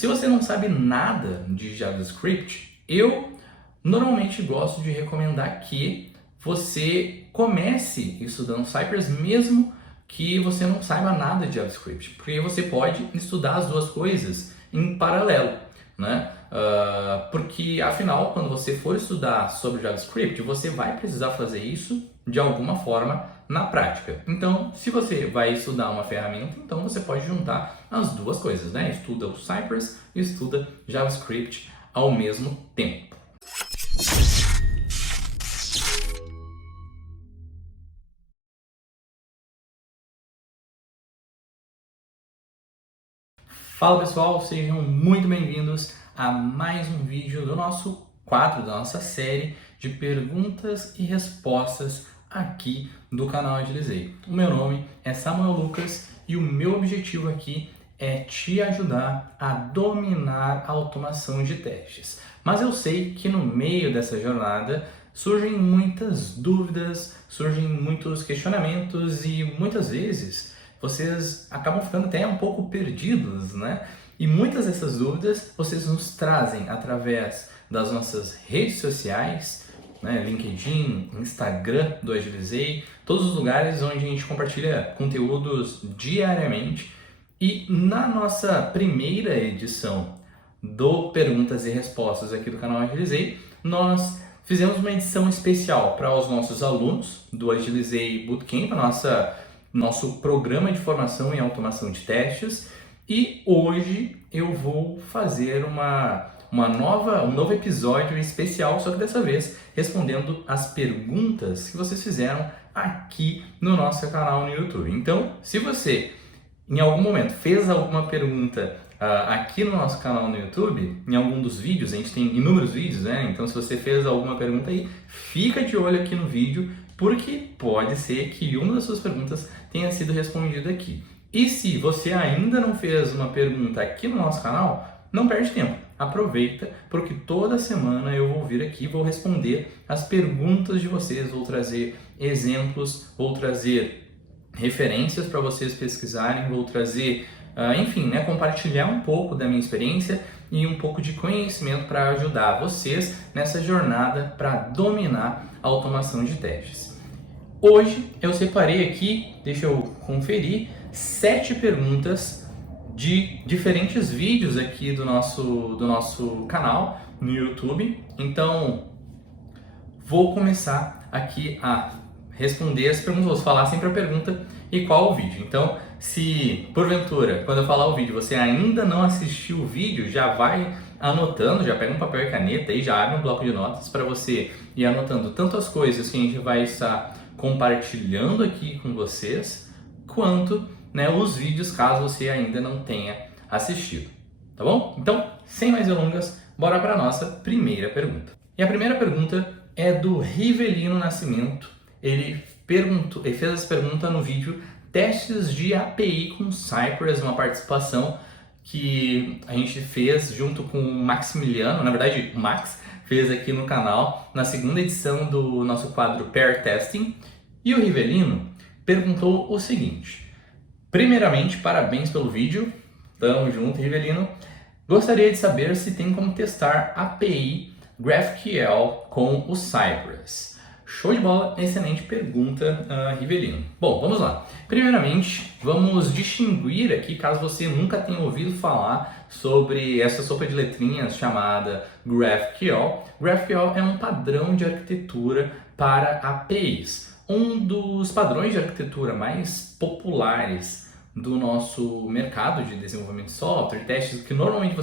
Se você não sabe nada de JavaScript, eu normalmente gosto de recomendar que você comece estudando Cypress mesmo que você não saiba nada de JavaScript, porque você pode estudar as duas coisas em paralelo, né? Porque afinal, quando você for estudar sobre JavaScript, você vai precisar fazer isso de alguma forma na prática. Então, se você vai estudar uma ferramenta, então você pode juntar as duas coisas, né? Estuda o Cypress e estuda JavaScript ao mesmo tempo. Fala pessoal, sejam muito bem-vindos a mais um vídeo do nosso quadro, da nossa série de perguntas e respostas aqui do canal Agilizei. O meu nome é Samuel Lucas e o meu objetivo aqui é te ajudar a dominar a automação de testes. Mas eu sei que no meio dessa jornada surgem muitas dúvidas, surgem muitos questionamentos e muitas vezes vocês acabam ficando até um pouco perdidos, né? E muitas dessas dúvidas vocês nos trazem através das nossas redes sociais, né? LinkedIn, Instagram do Agilizei, todos os lugares onde a gente compartilha conteúdos diariamente. E na nossa primeira edição do Perguntas e Respostas aqui do canal Agilizei, nós fizemos uma edição especial para os nossos alunos do Agilizei Bootcamp, nosso programa de formação em automação de testes, e hoje eu vou fazer um novo episódio especial, só que dessa vez respondendo as perguntas que vocês fizeram aqui no nosso canal no YouTube. Então, se você em algum momento fez alguma pergunta aqui no nosso canal no YouTube, em algum dos vídeos, a gente tem inúmeros vídeos, né? Então, se você fez alguma pergunta aí, fica de olho aqui no vídeo, porque pode ser que uma das suas perguntas tenha sido respondida aqui. E se você ainda não fez uma pergunta aqui no nosso canal, não perde tempo. Aproveita, porque toda semana eu vou vir aqui e vou responder as perguntas de vocês, vou trazer exemplos, vou trazer referências para vocês pesquisarem, vou trazer, enfim, né, compartilhar um pouco da minha experiência e um pouco de conhecimento para ajudar vocês nessa jornada para dominar a automação de testes. Hoje eu separei aqui, deixa eu conferir, 7 perguntas de diferentes vídeos aqui do nosso canal no YouTube. Então, vou começar aqui a responder as perguntas, vou falar sempre a pergunta e qual o vídeo. Então, se porventura, quando eu falar o vídeo, você ainda não assistiu o vídeo, já vai anotando, já pega um papel e caneta e já abre um bloco de notas para você ir anotando tanto as coisas que a gente vai estar compartilhando aqui com vocês, quanto, né, os vídeos, caso você ainda não tenha assistido, tá bom? Então, sem mais delongas, bora para a nossa primeira pergunta. E a primeira pergunta é do Rivelino Nascimento. Ele fez essa pergunta no vídeo Testes de API com Cypress, uma participação que a gente fez junto com o Maximiliano, na verdade o Max fez aqui no canal, na segunda edição do nosso quadro Pair Testing. E o Rivelino perguntou o seguinte: primeiramente, parabéns pelo vídeo, tamo junto, Rivelino. Gostaria de saber se tem como testar API GraphQL com o Cypress. Show de bola, excelente pergunta, Rivelino. Bom, vamos lá. Primeiramente, vamos distinguir aqui, caso você nunca tenha ouvido falar sobre essa sopa de letrinhas chamada GraphQL. GraphQL é um padrão de arquitetura para APIs. Um dos padrões de arquitetura mais populares do nosso mercado de desenvolvimento de software, testes que normalmente que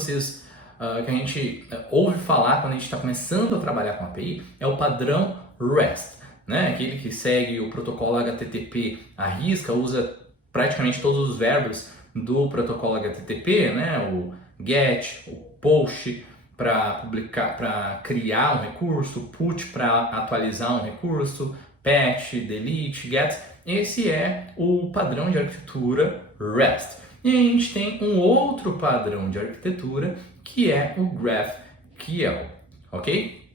a gente ouve falar quando a gente está começando a trabalhar com API, é o padrão REST, né? Aquele que segue o protocolo HTTP à risca, usa praticamente todos os verbos do protocolo HTTP, né? O GET, o POST para publicar, para criar um recurso, PUT para atualizar um recurso, patch, delete, get. Esse é o padrão de arquitetura REST. E a gente tem um outro padrão de arquitetura que é o GraphQL, ok?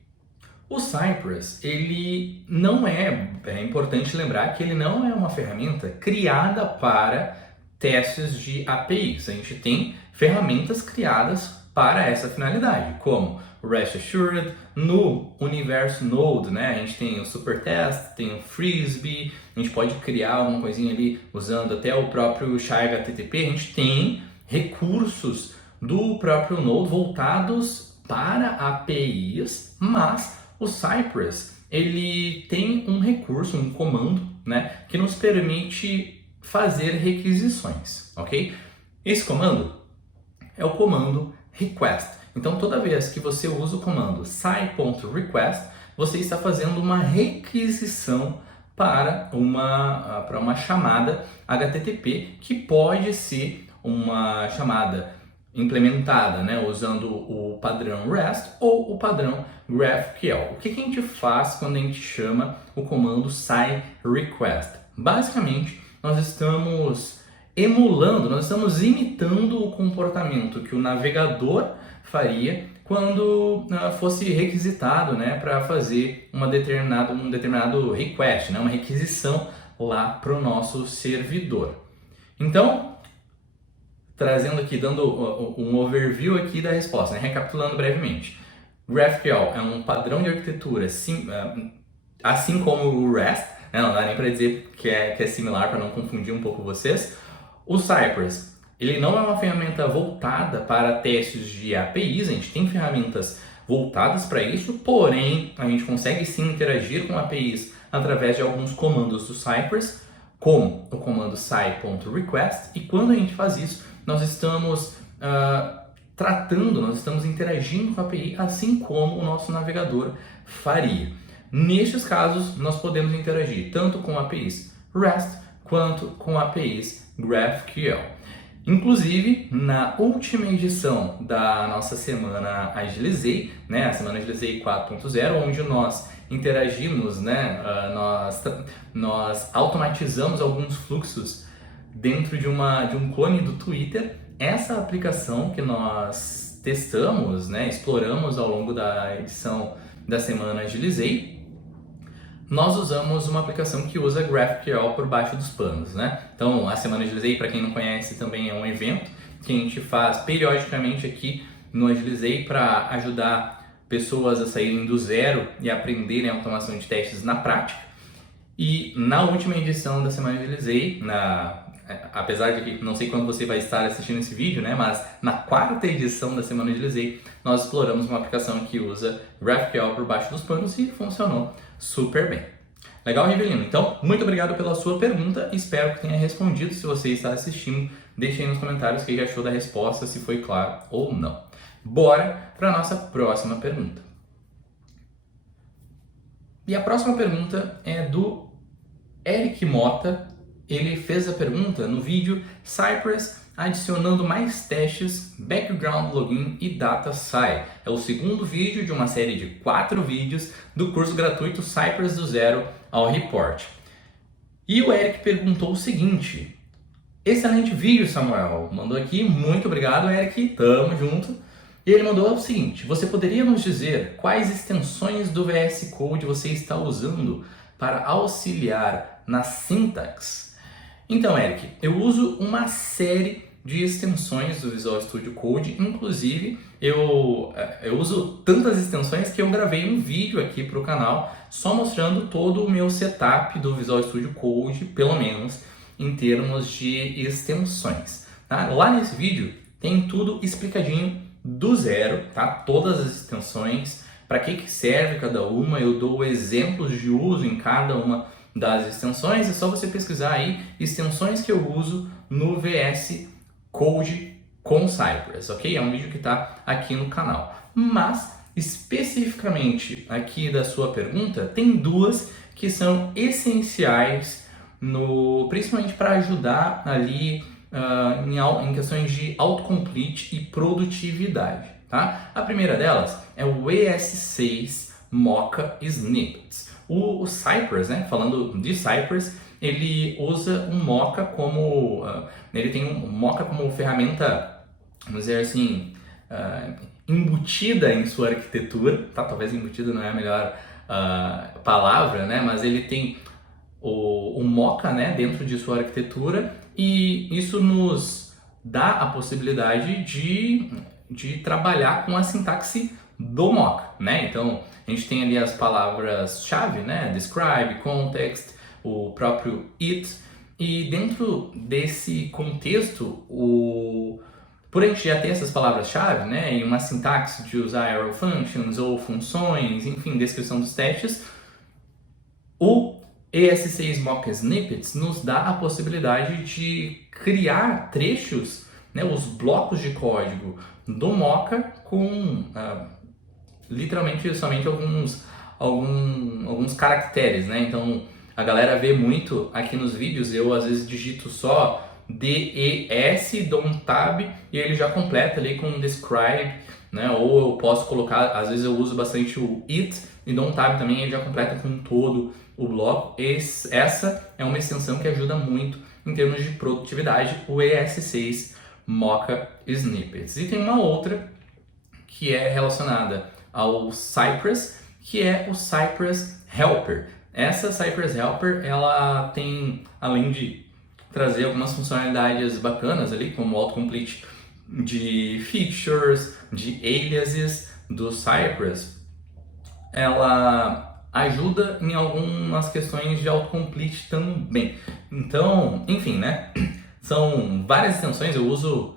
O Cypress, ele não é importante lembrar que ele não é uma ferramenta criada para testes de APIs. A gente tem ferramentas criadas para essa finalidade, como o Rest Assured. No universo Node, né, a gente tem o Supertest, tem o Frisbee, a gente pode criar uma coisinha ali usando até o próprio SHA-HTTP. A gente tem recursos do próprio Node voltados para APIs, mas o Cypress ele tem um recurso, um comando, né, que nos permite fazer requisições, ok? Esse comando é o comando request. Então, toda vez que você usa o comando sci.request, você está fazendo uma requisição para uma chamada HTTP, que pode ser uma chamada implementada, né, usando o padrão REST ou o padrão GraphQL. O que a gente faz quando a gente chama o comando sci.request? Basicamente, nós estamos emulando, nós estamos imitando o comportamento que o navegador faria quando fosse requisitado, né, para fazer um determinado request, né, uma requisição lá para o nosso servidor. Então, trazendo aqui, dando um overview aqui da resposta, né, recapitulando brevemente. GraphQL é um padrão de arquitetura assim como o REST, né, não dá nem para dizer que é similar para não confundir um pouco vocês. O Cypress, ele não é uma ferramenta voltada para testes de APIs, a gente tem ferramentas voltadas para isso, porém a gente consegue sim interagir com APIs através de alguns comandos do Cypress, como o comando sci.request, e quando a gente faz isso, nós estamos nós estamos interagindo com a API assim como o nosso navegador faria. Nestes casos, nós podemos interagir tanto com APIs REST quanto com APIs GraphQL. Inclusive, na última edição da nossa Semana Agilizei, né, a Semana Agilizei 4.0, onde nós interagimos, né, nós automatizamos alguns fluxos dentro de um clone do Twitter. Essa aplicação que nós testamos, né, exploramos ao longo da edição da Semana Agilizei, nós usamos uma aplicação que usa GraphQL por baixo dos panos, né? Então, a Semana Agilizei, para quem não conhece, também é um evento que a gente faz periodicamente aqui no Agilizei para ajudar pessoas a saírem do zero e aprenderem a automação de testes na prática. E na última edição da Semana Agilizei, apesar de que não sei quando você vai estar assistindo esse vídeo, né? Mas na quarta edição da Semana Agilizei, nós exploramos uma aplicação que usa GraphQL por baixo dos panos e funcionou super bem. Legal, Rivelino? Então, muito obrigado pela sua pergunta. Espero que tenha respondido. Se você está assistindo, deixe aí nos comentários o que achou da resposta, se foi claro ou não. Bora para a nossa próxima pergunta. E a próxima pergunta é do Eric Mota. Ele fez a pergunta no vídeo Cypress adicionando mais testes, background login e data sci. É o segundo vídeo de uma série de 4 vídeos do curso gratuito Cypress do Zero ao Report. E o Eric perguntou o seguinte: excelente vídeo, Samuel. Mandou aqui, muito obrigado, Eric, tamo junto. E ele mandou o seguinte: você poderia nos dizer quais extensões do VS Code você está usando para auxiliar na sintaxe? Então, Eric, eu uso uma série de extensões do Visual Studio Code, inclusive eu uso tantas extensões que eu gravei um vídeo aqui para o canal só mostrando todo o meu setup do Visual Studio Code, pelo menos em termos de extensões. Tá? Lá nesse vídeo tem tudo explicadinho do zero, tá? Todas as extensões, para que serve cada uma, eu dou exemplos de uso em cada uma das extensões. É só você pesquisar aí extensões que eu uso no VS Code com Cypress, ok? É um vídeo que está aqui no canal. Mas, especificamente aqui da sua pergunta, tem duas que são essenciais, principalmente para ajudar ali em questões de autocomplete e produtividade, tá? A primeira delas é o ES6 Mocha Snippets. O Cypress, né, falando de Cypress, ele usa um Mocha como ele tem um Mocha como ferramenta, vamos dizer assim, embutida em sua arquitetura, tá? Talvez embutida não é a melhor palavra, né? Mas ele tem o Mocha, né, dentro de sua arquitetura, e isso nos dá a possibilidade de trabalhar com a sintaxe do mock, né? Então, a gente tem ali as palavras-chave, né? Describe, context, o próprio it, e dentro desse contexto, por a gente já ter essas palavras-chave, né? E uma sintaxe de usar arrow functions ou funções, enfim, descrição dos testes, o ES6 Mock Snippets nos dá a possibilidade de criar trechos, né, os blocos de código do Mocha com literalmente somente alguns caracteres, né? Então a galera vê muito aqui nos vídeos, eu às vezes digito só DES, dou um tab e ele já completa ali com describe, né? Ou eu posso colocar, às vezes eu uso bastante o it e dou um tab também e ele já completa com todo o bloco. Essa é uma extensão que ajuda muito em termos de produtividade, o ES6 Mocha Snippets. E tem uma outra que é relacionada ao Cypress, que é o Cypress Helper. Essa Cypress Helper, ela tem, além de trazer algumas funcionalidades bacanas ali, como o autocomplete de features, de aliases do Cypress, ela ajuda em algumas questões de autocomplete também. Então, enfim, né? São várias extensões, eu uso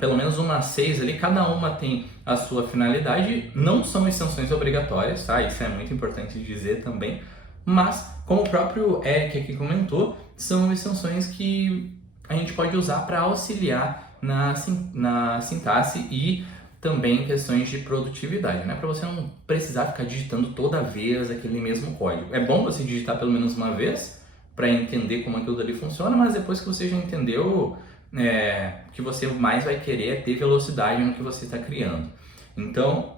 pelo menos umas 6 ali, cada uma tem a sua finalidade, não são extensões obrigatórias, tá? Isso é muito importante dizer também, mas como o próprio Eric aqui comentou, são extensões que a gente pode usar para auxiliar na sintaxe e também questões de produtividade, né? Para você não precisar ficar digitando toda vez aquele mesmo código. É bom você digitar pelo menos uma vez para entender como aquilo ali funciona, mas depois que você já entendeu, que você mais vai querer é ter velocidade no que você está criando. Então,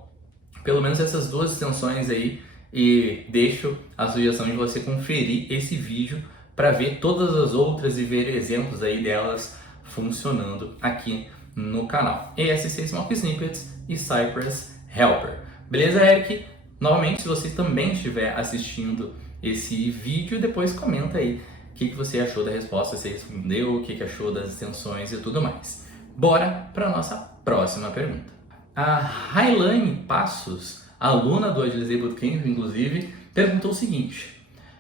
pelo menos essas duas extensões aí, e deixo a sugestão de você conferir esse vídeo para ver todas as outras e ver exemplos aí delas funcionando aqui no canal. ES6 Mock Snippets e Cypress Helper. Beleza, Eric? Novamente, se você também estiver assistindo esse vídeo, depois comenta aí o que você achou da resposta, se respondeu, o que achou das extensões e tudo mais. Bora para a nossa próxima pergunta. A Railane Passos, aluna do Agilizei Bootcamp, inclusive, perguntou o seguinte.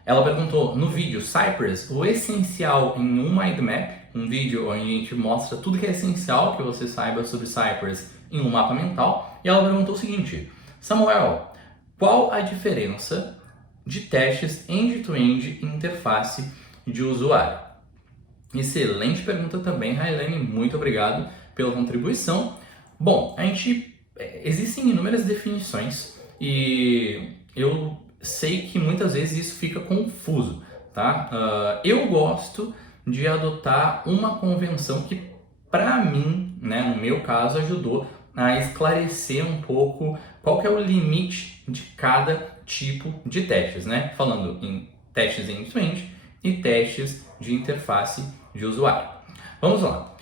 Ela perguntou no vídeo Cypress, o essencial em um mind map, um vídeo onde a gente mostra tudo que é essencial que você saiba sobre Cypress em um mapa mental, e ela perguntou o seguinte: Samuel, qual a diferença de testes end-to-end e interface de usuário? Excelente pergunta também, Railane, muito obrigado pela contribuição. Bom, existem inúmeras definições e eu sei que muitas vezes isso fica confuso, tá? Eu gosto de adotar uma convenção que, para mim, né, no meu caso, ajudou a esclarecer um pouco qual que é o limite de cada tipo de testes, né? Falando em testes end-to-end e testes de interface de usuário. Vamos lá.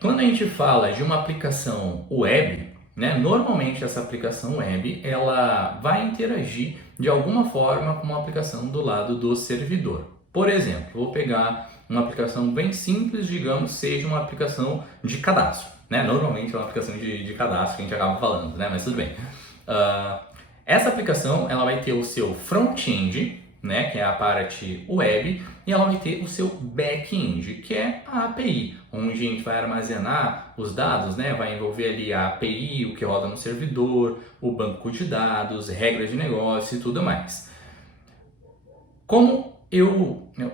Quando a gente fala de uma aplicação web, né, normalmente essa aplicação web ela vai interagir de alguma forma com uma aplicação do lado do servidor. Por exemplo, vou pegar uma aplicação bem simples, digamos, seja uma aplicação de cadastro, né? Normalmente é uma aplicação de cadastro que a gente acaba falando, né? Mas tudo bem. Essa aplicação ela vai ter o seu front-end, né, que é a parte web, e ela vai ter o seu back-end, que é a API, onde a gente vai armazenar os dados, né, vai envolver ali a API, o que roda no servidor, o banco de dados, regras de negócio e tudo mais.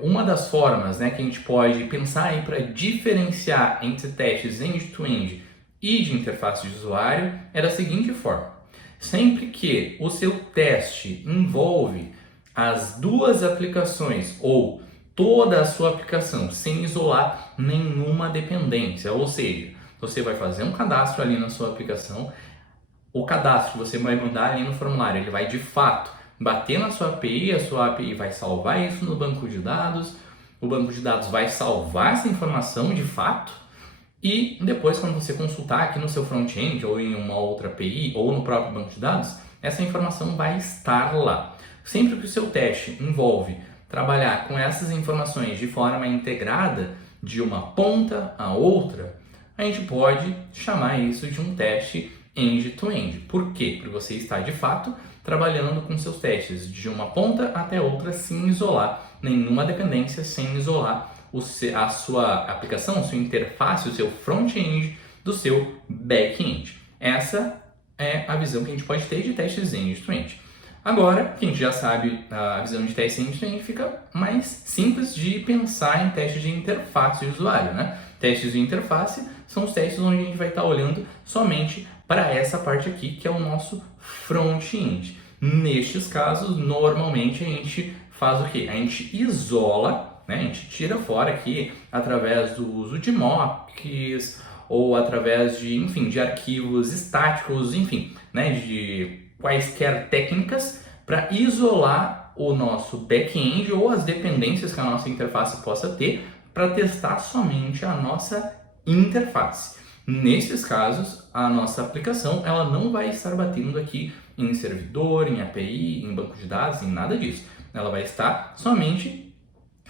Uma das formas, né, que a gente pode pensar aí para diferenciar entre testes end-to-end e de interface de usuário é da seguinte forma: sempre que o seu teste envolve as duas aplicações ou toda a sua aplicação sem isolar nenhuma dependência, ou seja, você vai fazer um cadastro ali na sua aplicação, o cadastro que você vai mandar ali no formulário, ele vai de fato bater na sua API, a sua API vai salvar isso no banco de dados, o banco de dados vai salvar essa informação de fato, e depois quando você consultar aqui no seu front-end ou em uma outra API ou no próprio banco de dados, essa informação vai estar lá. Sempre que o seu teste envolve trabalhar com essas informações de forma integrada, de uma ponta a outra, a gente pode chamar isso de um teste end-to-end. Por quê? Porque você está, de fato, trabalhando com seus testes de uma ponta até outra sem isolar nenhuma dependência, sem isolar a sua aplicação, a sua interface, o seu front-end do seu back-end. Essa é a visão que a gente pode ter de testes end-to-end. Agora, que a gente já sabe a visão de teste end-to-end, fica mais simples de pensar em testes de interface de usuário, né? Testes de interface são os testes onde a gente vai estar olhando somente para essa parte aqui, que é o nosso front-end. Nestes casos, normalmente a gente faz o quê? A gente isola, né? A gente tira fora aqui através do uso de mocks ou através de, enfim, de arquivos estáticos, enfim, né? De quaisquer técnicas para isolar o nosso back-end ou as dependências que a nossa interface possa ter para testar somente a nossa interface. Nesses casos, a nossa aplicação ela não vai estar batendo aqui em servidor, em API, em banco de dados, em nada disso. Ela vai estar somente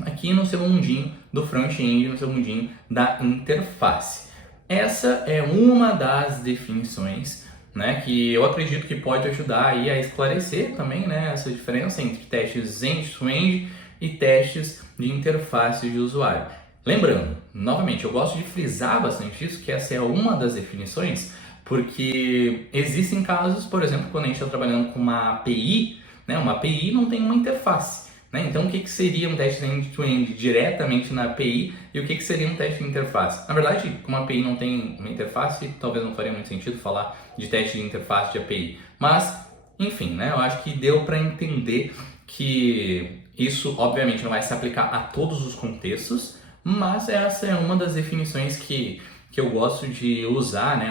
aqui no seu mundinho do front-end, no seu mundinho da interface. Essa é uma das definições, né, que eu acredito que pode ajudar aí a esclarecer também, né, essa diferença entre testes end-to-end e testes de interface de usuário. Lembrando, novamente, eu gosto de frisar bastante isso, que essa é uma das definições, porque existem casos, por exemplo, quando a gente está trabalhando com uma API, né, uma API não tem uma interface. Né? Então, o que seria um teste end-to-end diretamente na API e o que seria um teste de interface? Na verdade, como a API não tem uma interface, talvez não faria muito sentido falar de teste de interface de API. Mas, enfim, né, eu acho que deu para entender que isso, obviamente, não vai se aplicar a todos os contextos, mas essa é uma das definições que eu gosto de usar, né?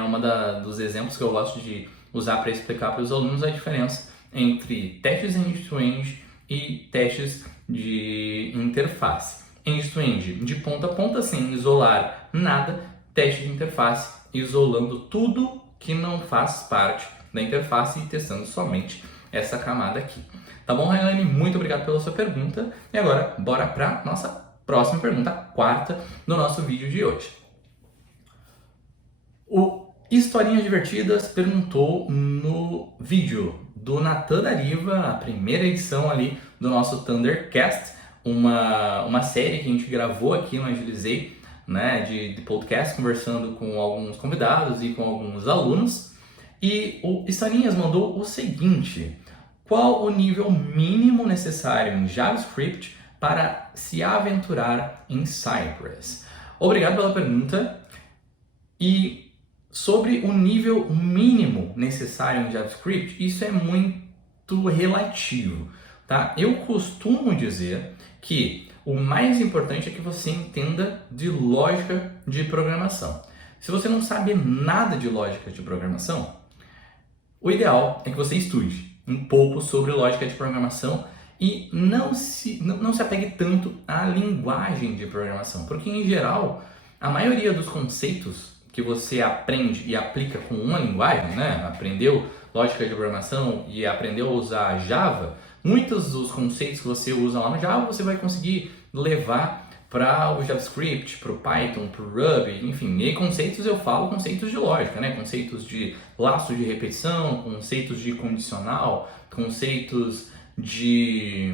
Dos exemplos que eu gosto de usar para explicar para os alunos a diferença entre testes end-to-end e testes de interface. End-to-end de ponta a ponta, sem isolar nada. Teste de interface, isolando tudo que não faz parte da interface e testando somente essa camada aqui. Tá bom, Railane? Muito obrigado pela sua pergunta. E agora, bora para nossa próxima pergunta, a quarta do nosso vídeo de hoje. O Historinhas Divertidas perguntou no vídeo do Natan Dariva, a primeira edição ali do nosso Thundercast, uma série que a gente gravou aqui no Agilizei, né, de podcast, conversando com alguns convidados e com alguns alunos. E o Historinhas mandou o seguinte: qual o nível mínimo necessário em JavaScript para se aventurar em Cypress? Obrigado pela pergunta. E sobre o nível mínimo necessário em JavaScript, isso é muito relativo, tá? Eu costumo dizer que o mais importante é que você entenda de lógica de programação. Se você não sabe nada de lógica de programação, o ideal é que você estude um pouco sobre lógica de programação e não se apegue tanto à linguagem de programação, porque em geral a maioria dos conceitos que você aprende e aplica com uma linguagem, né? Aprendeu lógica de programação e aprendeu a usar Java, muitos dos conceitos que você usa lá no Java você vai conseguir levar para o JavaScript, para o Python, para o Ruby, enfim. E conceitos eu falo conceitos de lógica, né? Conceitos de laço de repetição, conceitos de condicional, conceitos de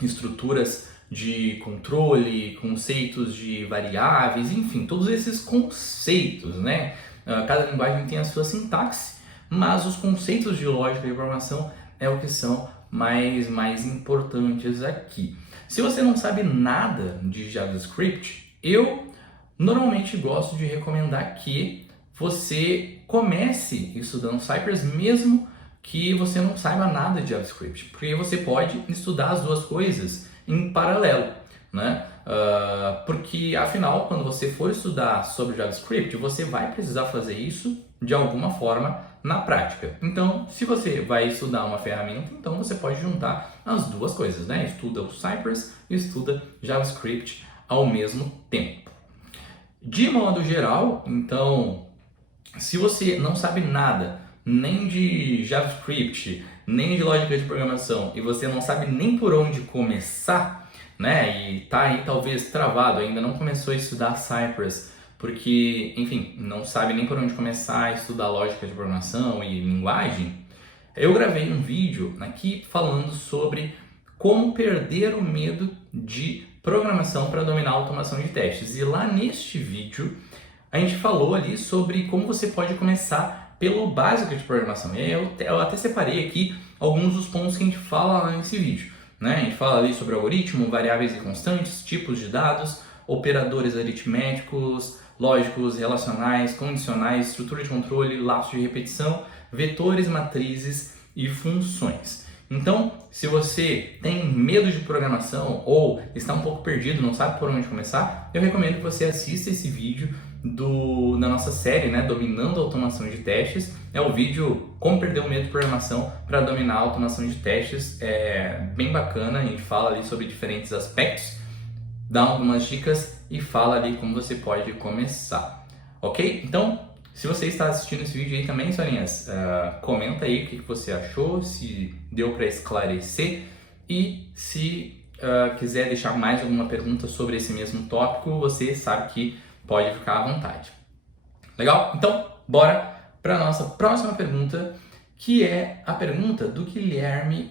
estruturas de controle, conceitos de variáveis, enfim, todos esses conceitos, né? Cada linguagem tem a sua sintaxe, mas os conceitos de lógica de programação é o que são mais importantes aqui. Se você não sabe nada de JavaScript, eu normalmente gosto de recomendar que você comece estudando Cypress mesmo que você não saiba nada de JavaScript, porque você pode estudar as duas coisas em paralelo, né? Porque afinal, quando você for estudar sobre JavaScript, você vai precisar fazer isso de alguma forma na prática. Então, se você vai estudar uma ferramenta, então você pode juntar as duas coisas, né? Estuda o Cypress e estuda JavaScript ao mesmo tempo. De modo geral, então, se você não sabe nada nem de JavaScript, nem de lógica de programação, e você não sabe nem por onde começar, né? E tá aí talvez travado, ainda não começou a estudar Cypress, porque, enfim, não sabe nem por onde começar a estudar lógica de programação e linguagem, eu gravei um vídeo aqui falando sobre como perder o medo de programação para dominar a automação de testes. E lá neste vídeo a gente falou ali sobre como você pode começar pelo básico de programação. E aí eu até separei aqui alguns dos pontos que a gente fala lá nesse vídeo, né? A gente fala ali sobre algoritmo, variáveis e constantes, tipos de dados, operadores aritméticos, lógicos, relacionais, condicionais, estrutura de controle, laços de repetição, vetores, matrizes e funções. Então, se você tem medo de programação ou está um pouco perdido, não sabe por onde começar, eu recomendo que você assista esse vídeo da nossa série, né, Dominando a Automação de Testes. É o vídeo Como Perder o Medo de Programação para Dominar a Automação de Testes. É bem bacana, a gente fala ali sobre diferentes aspectos, dá algumas dicas e fala ali como você pode começar, ok? Então, se você está assistindo esse vídeo aí também, Sorinhas, comenta aí o que você achou, se deu para esclarecer e se quiser deixar mais alguma pergunta sobre esse mesmo tópico, você sabe que pode ficar à vontade. Legal? Então, bora para a nossa próxima pergunta, que é a pergunta do Guilherme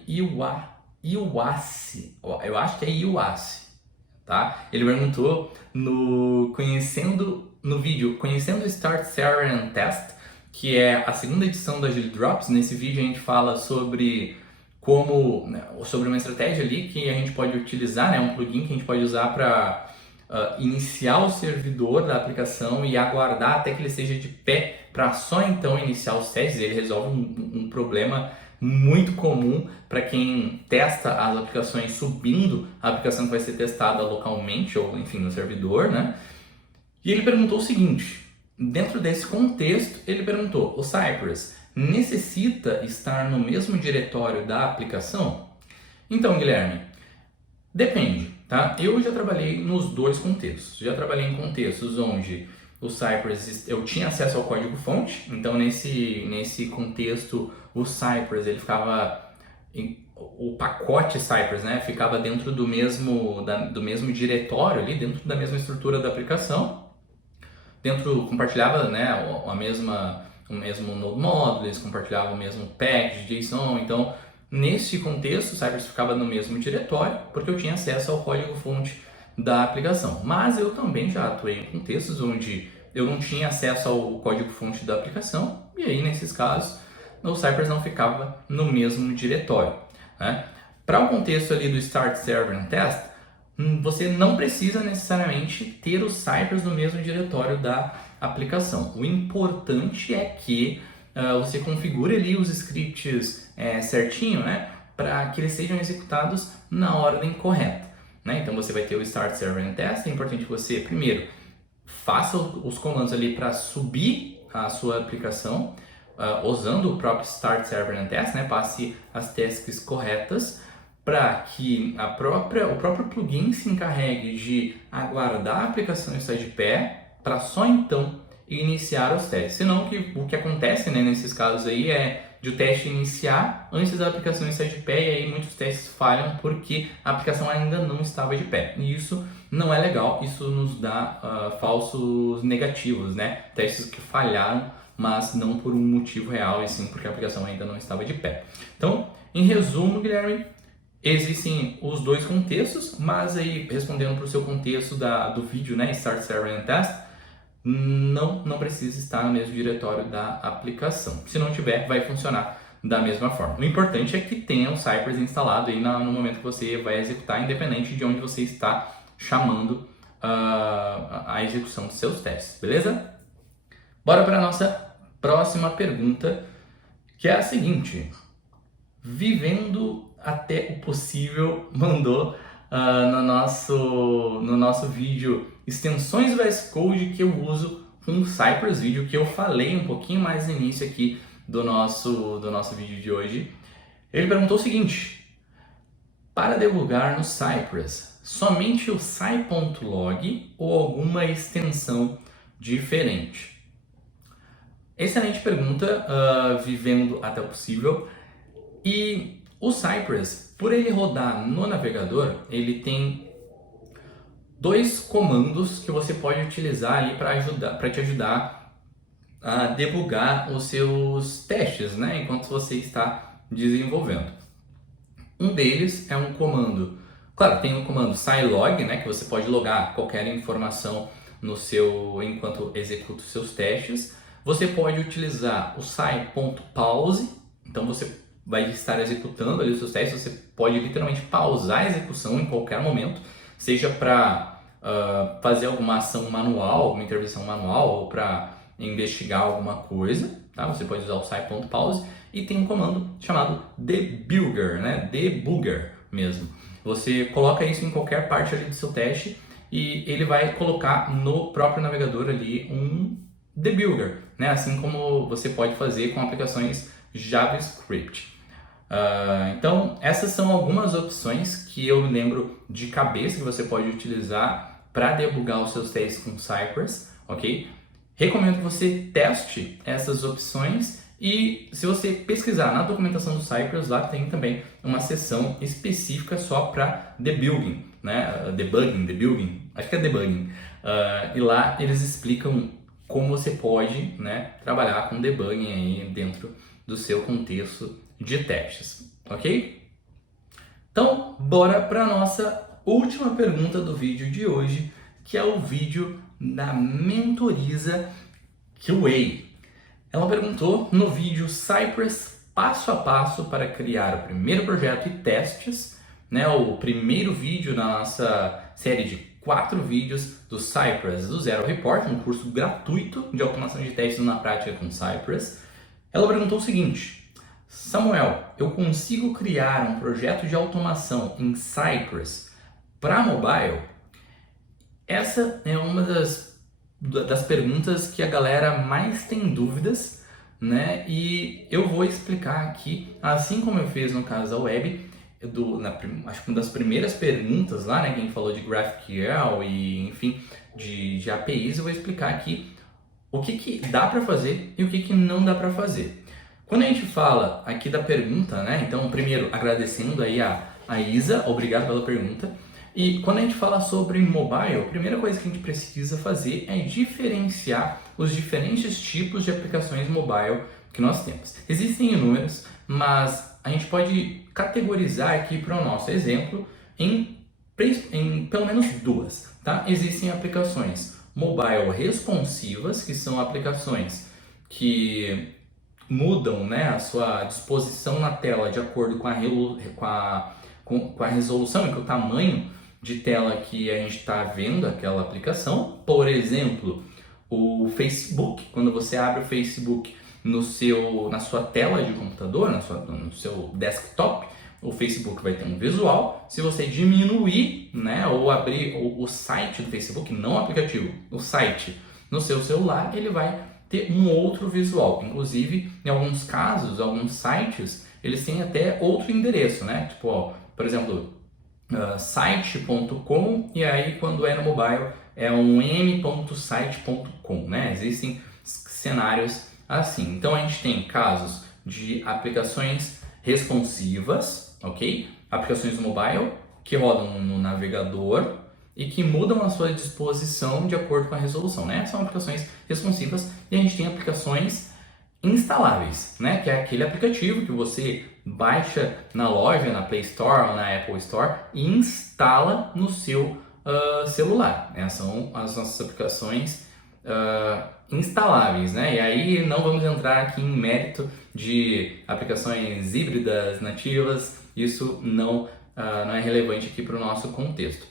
Iwassi. Eu acho que é Iwassi, tá? Ele perguntou no vídeo Conhecendo Start Server and Test, que é a segunda edição da Agile Drops. Nesse vídeo a gente fala sobre sobre uma estratégia ali que a gente pode utilizar, né, um plugin que a gente pode usar para iniciar o servidor da aplicação e aguardar até que ele esteja de pé para só então iniciar os testes. Ele resolve um problema muito comum para quem testa as aplicações subindo a aplicação que vai ser testada localmente ou enfim no servidor, né? E ele perguntou o seguinte, dentro desse contexto, ele perguntou: o Cypress necessita estar no mesmo diretório da aplicação? Então, Guilherme, depende, tá? Eu já trabalhei nos dois contextos. Já trabalhei em contextos onde o Cypress, eu tinha acesso ao código-fonte, então nesse contexto o Cypress ele ficava o pacote Cypress, né, ficava dentro do mesmo diretório ali, dentro da mesma estrutura da aplicação. Compartilhava, né, o mesmo node módulo, eles compartilhavam o mesmo package, JSON. Então, nesse contexto, o Cypress ficava no mesmo diretório, porque eu tinha acesso ao código-fonte da aplicação. Mas eu também já atuei em contextos onde eu não tinha acesso ao código-fonte da aplicação, e aí, nesses casos, o Cypress não ficava no mesmo diretório, né? Para o contexto ali do Start Server and Test, você não precisa necessariamente ter o Cypress no mesmo diretório da aplicação. O importante é que você configure ali os scripts certinho, né, para que eles sejam executados na ordem correta, né? Então você vai ter o Start Server and Test. É importante que você primeiro faça os comandos ali para subir a sua aplicação usando o próprio Start Server and Test, né? Passe as tasks corretas para que o próprio plugin se encarregue de aguardar a aplicação estar de pé para só então iniciar os testes. Senão o que acontece, né, nesses casos aí é de o teste iniciar antes da aplicação estar de pé, e aí muitos testes falham porque a aplicação ainda não estava de pé. E isso não é legal, isso nos dá falsos negativos, né? Testes que falharam, mas não por um motivo real, e sim porque a aplicação ainda não estava de pé. Então, em resumo, Guilherme, existem os dois contextos, mas aí respondendo para o seu contexto do vídeo, né, Start Server and Test, não precisa estar no mesmo diretório da aplicação. Se não tiver, vai funcionar da mesma forma. O importante é que tenha o Cypress instalado aí no momento que você vai executar, independente de onde você está chamando a execução dos seus testes, beleza? Bora para a nossa próxima pergunta, que é a seguinte: Vivendo até o possível mandou no nosso vídeo extensões VS Code que eu uso com Cypress, vídeo que eu falei um pouquinho mais no início aqui do nosso vídeo de hoje. Ele perguntou o seguinte: para debugar no Cypress, somente o scI.log ou alguma extensão diferente? Excelente pergunta, vivendo até o possível. E o Cypress, por ele rodar no navegador, ele tem dois comandos que você pode utilizar ali para te ajudar a debugar os seus testes, né, enquanto você está desenvolvendo. Um deles é um comando, claro, tem o comando scilog, né, que você pode logar qualquer informação no seu enquanto executa os seus testes. Você pode utilizar o scil.pause, então você vai estar executando ali os seus testes, você pode literalmente pausar a execução em qualquer momento, seja para fazer alguma ação manual, alguma intervenção manual ou para investigar alguma coisa, tá? Você pode usar o scil.pause e tem um comando chamado debugger, né? Debugger mesmo. Você coloca isso em qualquer parte ali do seu teste e ele vai colocar no próprio navegador ali um debugger, né? Assim como você pode fazer com aplicações JavaScript. Então, essas são algumas opções que eu me lembro de cabeça que você pode utilizar para debugar os seus testes com Cypress, ok? Recomendo que você teste essas opções e se você pesquisar na documentação do Cypress, lá tem também uma seção específica só para debugging, né? Debugging, acho que é debugging. E lá eles explicam como você pode, né, trabalhar com debugging aí dentro do seu contexto de testes, ok? Então, bora para a nossa última pergunta do vídeo de hoje, que é o vídeo da Mentoriza QA. Ela perguntou no vídeo Cypress passo a passo para criar o primeiro projeto e testes, né, o primeiro vídeo na nossa série de 4 vídeos do Cypress do Zero Report, um curso gratuito de automação de testes na prática com Cypress. Ela perguntou o seguinte: Samuel, eu consigo criar um projeto de automação em Cypress para mobile? Essa é uma das perguntas que a galera mais tem dúvidas, né? E eu vou explicar aqui, assim como eu fiz no caso da web, acho que uma das primeiras perguntas lá, né? Quem falou de GraphQL e, enfim, de APIs, eu vou explicar aqui o que dá para fazer e o que não dá para fazer. Quando a gente fala aqui da pergunta, né? Então, primeiro, agradecendo aí a Isa, obrigado pela pergunta. E quando a gente fala sobre mobile, a primeira coisa que a gente precisa fazer é diferenciar os diferentes tipos de aplicações mobile que nós temos. Existem inúmeras, mas a gente pode categorizar aqui para o nosso exemplo em pelo menos duas, tá? Existem aplicações mobile responsivas, que são aplicações que mudam, né, a sua disposição na tela de acordo com a resolução e com o tamanho de tela que a gente está vendo aquela aplicação. Por exemplo, o Facebook, quando você abre o Facebook na sua tela de computador, no seu desktop, o Facebook vai ter um visual. Se você diminuir, né, ou abrir o site do Facebook, não o aplicativo, o site no seu celular, ele vai ter um outro visual. Inclusive, em alguns casos, alguns sites, eles têm até outro endereço, né? Tipo, ó, por exemplo, site.com e aí quando é no mobile é um m.site.com, né? Existem cenários assim. Então a gente tem casos de aplicações responsivas, ok? Aplicações mobile que rodam no navegador e que mudam a sua disposição de acordo com a resolução, né? São aplicações responsivas. E a gente tem aplicações instaláveis, né? Que é aquele aplicativo que você baixa na loja, na Play Store ou na Apple Store e instala no seu celular, né? São as nossas aplicações instaláveis, né? E aí não vamos entrar aqui em mérito de aplicações híbridas, nativas, isso não é relevante aqui para o nosso contexto.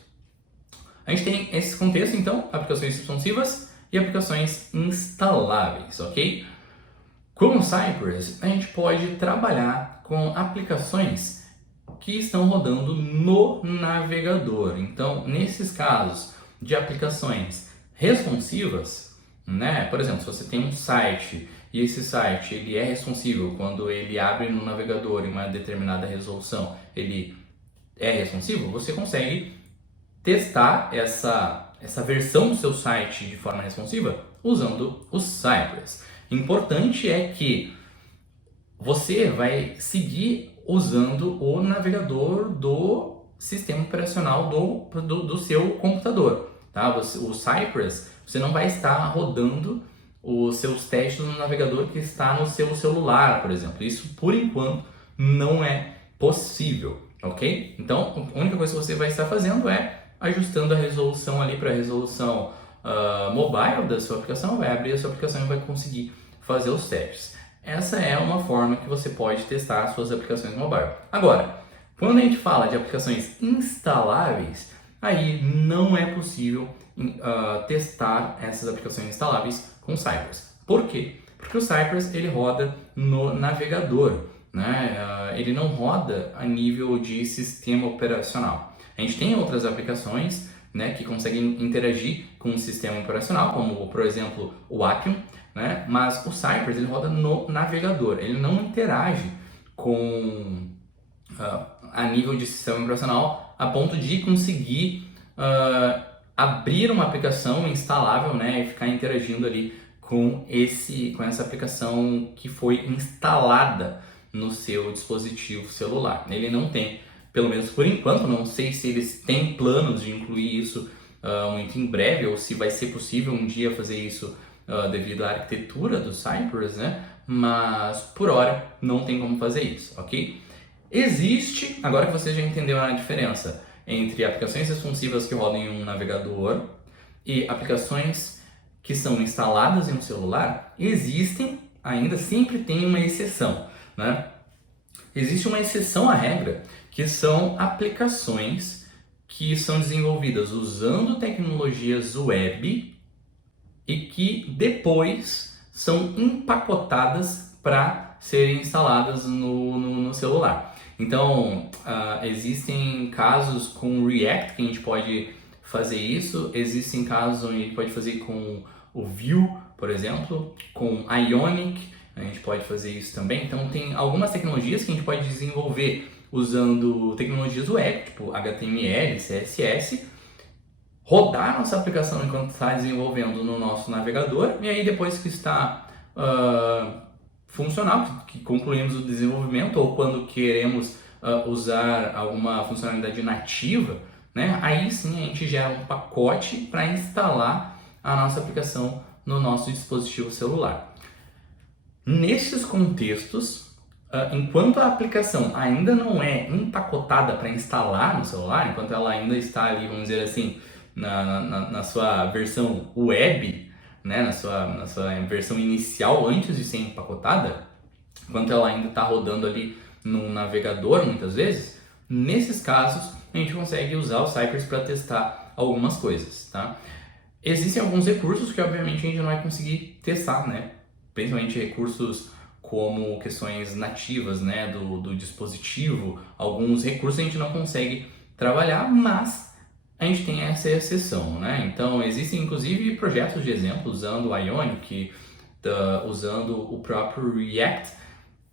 A gente tem esse contexto, então, aplicações responsivas e aplicações instaláveis, ok? Com o Cypress, a gente pode trabalhar com aplicações que estão rodando no navegador. Então, nesses casos de aplicações responsivas, né? Por exemplo, se você tem um site e esse site ele é responsível quando ele abre no navegador em uma determinada resolução, ele é responsivo, você consegue testar essa versão do seu site de forma responsiva usando o Cypress. Importante é que você vai seguir usando o navegador do sistema operacional do seu computador. Tá? O Cypress, você não vai estar rodando os seus testes no navegador que está no seu celular, por exemplo. Isso, por enquanto, não é possível, ok? Então, a única coisa que você vai estar fazendo é ajustando a resolução ali para a resolução mobile da sua aplicação, vai abrir a sua aplicação e vai conseguir fazer os testes. Essa é uma forma que você pode testar as suas aplicações mobile. Agora, quando a gente fala de aplicações instaláveis, aí não é possível testar essas aplicações instaláveis com o Cypress. Por quê? Porque o Cypress ele roda no navegador, né? Ele não roda a nível de sistema operacional. A gente tem outras aplicações, né, que conseguem interagir com o sistema operacional, como por exemplo o Appium, né? Mas o Cypress ele roda no navegador, ele não interage com a nível de sistema operacional a ponto de conseguir abrir uma aplicação instalável, né, e ficar interagindo ali com essa aplicação que foi instalada no seu dispositivo celular. Ele não tem, pelo menos por enquanto, não sei se eles têm planos de incluir isso muito em breve, ou se vai ser possível um dia fazer isso devido à arquitetura do Cypress, né? Mas por hora não tem como fazer isso, ok? Existe, agora que você já entendeu a diferença entre aplicações responsivas que rodam em um navegador e aplicações que são instaladas em um celular, existem, ainda sempre tem uma exceção, né? Existe uma exceção à regra, que são aplicações que são desenvolvidas usando tecnologias web e que depois são empacotadas para serem instaladas no celular. Então, existem casos com React que a gente pode fazer isso, existem casos onde a gente pode fazer com o Vue, por exemplo, com Ionic, a gente pode fazer isso também. Então, tem algumas tecnologias que a gente pode desenvolver usando tecnologias web, tipo HTML, CSS, rodar nossa aplicação enquanto está desenvolvendo no nosso navegador, e aí depois que está funcional, que concluímos o desenvolvimento, ou quando queremos usar alguma funcionalidade nativa, né, aí sim a gente gera um pacote para instalar a nossa aplicação no nosso dispositivo celular. Nesses contextos, enquanto a aplicação ainda não é empacotada para instalar no celular, enquanto ela ainda está ali, vamos dizer assim, na sua versão web, né, na sua versão inicial antes de ser empacotada, enquanto ela ainda está rodando ali no navegador muitas vezes, nesses casos a gente consegue usar o Cypress para testar algumas coisas, tá? Existem alguns recursos que obviamente a gente não vai conseguir testar, né? Principalmente recursos como questões nativas, né, do dispositivo. Alguns recursos a gente não consegue trabalhar, mas a gente tem essa exceção, né? Então existem inclusive projetos de exemplo usando o Ionic, usando o próprio React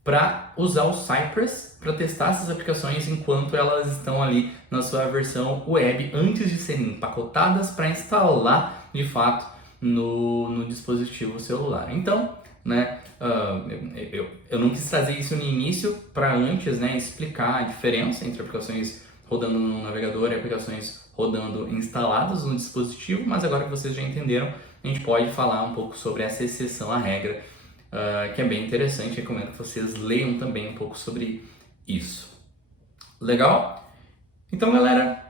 para usar o Cypress para testar essas aplicações enquanto elas estão ali na sua versão web antes de serem empacotadas para instalar de fato no dispositivo celular. Então, né, eu não quis trazer isso no início para antes, né, explicar a diferença entre aplicações rodando no navegador e aplicações rodando instaladas no dispositivo, mas agora que vocês já entenderam, a gente pode falar um pouco sobre essa exceção à regra, que é bem interessante. Recomendo que vocês leiam também um pouco sobre isso. Legal? Então, galera,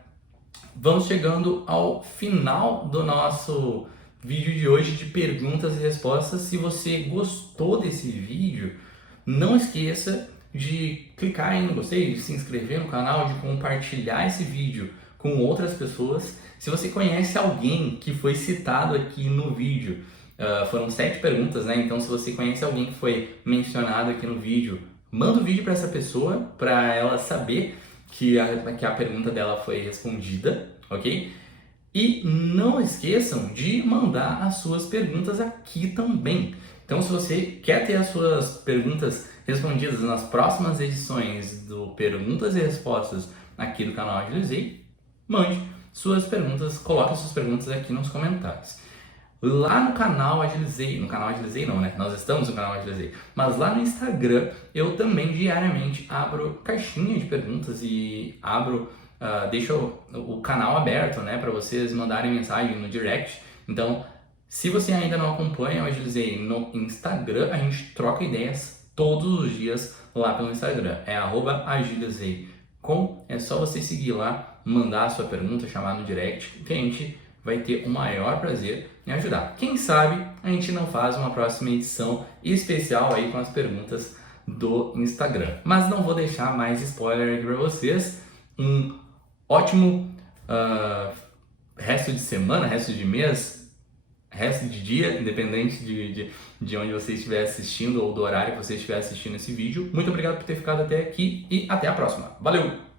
vamos chegando ao final do nosso vídeo de hoje de perguntas e respostas. Se você gostou desse vídeo, não esqueça de clicar aí no gostei, de se inscrever no canal, de compartilhar esse vídeo com outras pessoas. Se você conhece alguém que foi citado aqui no vídeo, foram 7 perguntas, né? Então, se você conhece alguém que foi mencionado aqui no vídeo, manda o vídeo para essa pessoa, para ela saber que a pergunta dela foi respondida, ok? E não esqueçam de mandar as suas perguntas aqui também. Então, se você quer ter as suas perguntas respondidas nas próximas edições do Perguntas e Respostas aqui do canal Agilizei, mande suas perguntas, coloque suas perguntas aqui nos comentários. Lá no canal Agilizei não, né? Nós estamos no canal Agilizei, mas lá no Instagram eu também diariamente abro caixinha de perguntas e abro deixa o canal aberto, né, para vocês mandarem mensagem no direct. Então, se você ainda não acompanha o Agilizei no Instagram, a gente troca ideias todos os dias lá pelo Instagram. É @agilizei.com. É só você seguir lá, mandar a sua pergunta, chamar no direct, que a gente vai ter o maior prazer em ajudar. Quem sabe a gente não faz uma próxima edição especial aí com as perguntas do Instagram. Mas não vou deixar mais spoiler aqui para vocês. Um ótimo resto de semana, resto de mês, resto de dia, independente de onde você estiver assistindo ou do horário que você estiver assistindo esse vídeo. Muito obrigado por ter ficado até aqui e até a próxima. Valeu!